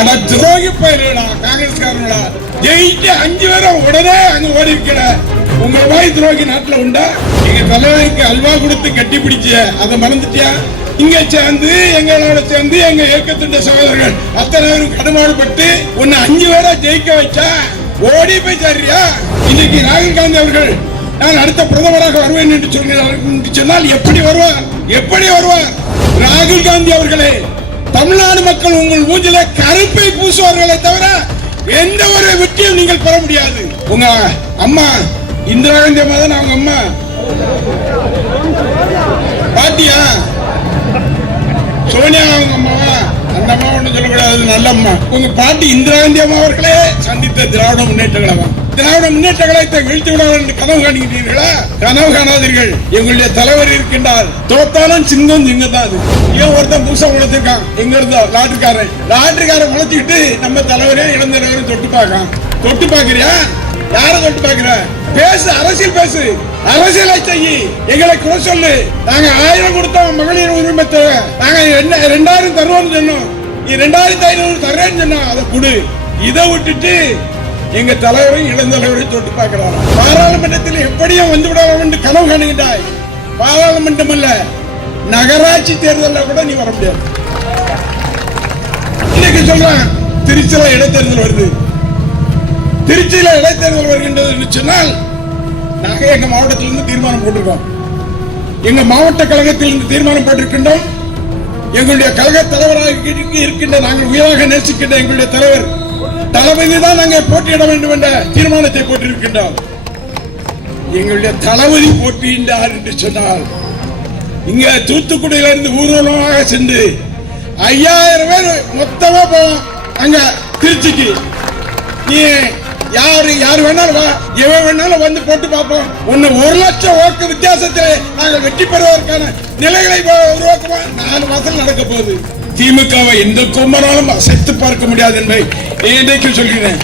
துரோகி பயிர்களா காங்கிரஸ்காரங்களா ஜெயிச்சு 5 பேரும் உடனே அங்க ஓடி இருக்கிற உங்க வாய் துரோகி நாட்டுல உண்டா? எங்க தலைவருக்கு அல்வா கொடுத்து கட்டி பிடிச்ச அதை மறந்துட்டியா? இங்க சேர்ந்து எங்களோட சேர்ந்து எங்க இயக்கத்தின் சகோதரர்கள் அத்தனை பேரும் கடுமாடுபட்டு உன்னை 5 பேரா ஜெயிக்க வச்சா ஓடி போய் சரியா? இன்னைக்கு ராகுல் காந்தி அவர்கள் நான் அடுத்த பிரதமராக வருவேன் என்று சொன்னால் எப்படி வருவார்? எப்படி வருவார்? ராகுல் காந்தி அவர்களே, தமிழ்நாடு மக்கள் உங்கள் மூஞ்சில கருப்பை பூசுவார்களே தவிர எந்த ஒரு வெற்றியும் நீங்கள் பெற முடியாது. உங்க அம்மா இந்திரா காந்தி அம்மா தான் அவங்க அம்மா பாட்டியா? சோனியா அவங்க அம்மாவா? அந்த அம்மா ஒண்ணு சொல்லக்கூடாது, நல்ல அம்மா. உங்க பாட்டி இந்திரா காந்தி அம்மா அவர்களே சந்தித்த திராவிட முன்னேற்ற கழகம். திராவிட முன்னேற்ற கழகத்தை வீழ்த்தி விட என்று கனவு காணுகிறீர்களா? கனவு காணாதீர்கள். எங்களுடைய தலைவர் இருக்கின்றார். தோத்தாலும் சிங்கம் சிங்கம் தான். அது ஏன் ஒருத்தன் புதுசா உழைச்சிருக்கான்? எங்க இருந்தா லாட்டுக்காரன் உழைச்சிக்கிட்டு நம்ம தலைவரே இளந்தலைவரும் தொட்டு பார்க்கான். தொட்டு பாக்குறியா? யார தொட்டு பாக்குற? பேசு, அரசியல் பேசு, அரசியலை செய்யி. எங்களை குறை சொல்லு. நாங்க 1000 கொடுத்தோம் மகளிர் உரிமை தொகை. நாங்க 2000 தருவோம்னு சொன்னோம். நீ 2500 தர்றேன்னு சொன்னா அதை கொடு. இதை விட்டுட்டு எங்க தலைவரை இளந்தலைவரை தொட்டு பார்க்கிறார். பாராளுமன்றத்தில் எப்படியும் வந்து விடலாம் என்று கனவு காணுகின்றாய். பாராளுமன்றம் அல்ல, நகராட்சி தேர்தலில் கூட நீ வர முடியாது. இன்னைக்கு சொல்றேன், திருச்சியில இடைத்தேர்தல் வருது. திருச்சியில இடைத்தேர்தல் வருகின்றது என்று சொன்னால் நாங்க எங்க மாவட்டத்திலிருந்து தீர்மானம் போட்டிருக்கோம். எங்க மாவட்ட கழகத்திலிருந்து தீர்மானம் போட்டிருக்கின்றோம். எங்களுடைய கழக தலைவராக இருக்கின்ற நாங்கள் உயிராக நேசிக்கின்ற எங்களுடைய தலைவர் தளபதி தான் நாங்கள் போட்டியிட வேண்டும் என்ற தீர்மானத்தை போட்டிருக்கின்றோம். எங்களுடைய தளபதி போட்டியிட்டார் என்று சொன்னால் இங்க தூத்துக்குடியிலிருந்து ஊர்வலமாக சென்று 5000 பேர் மொத்தமா போவோம் அங்க திருச்சிக்கு. நீ யாரு வேணாலும் வா, எவன் வேணாலும் வந்து போட்டு பார்ப்போம். 1 லட்சம் வாக்கு வித்தியாசத்தில் நாங்கள் வெற்றி பெறுவதற்கான நிலைகளை உருவாக்குவோம். 4 மாசம் நடக்க போகுது. திமுகவை எந்த கும்பனாலும் அசைத்து பார்க்க முடியாது என்பதை இன்றைக்கு சொல்கிறேன்.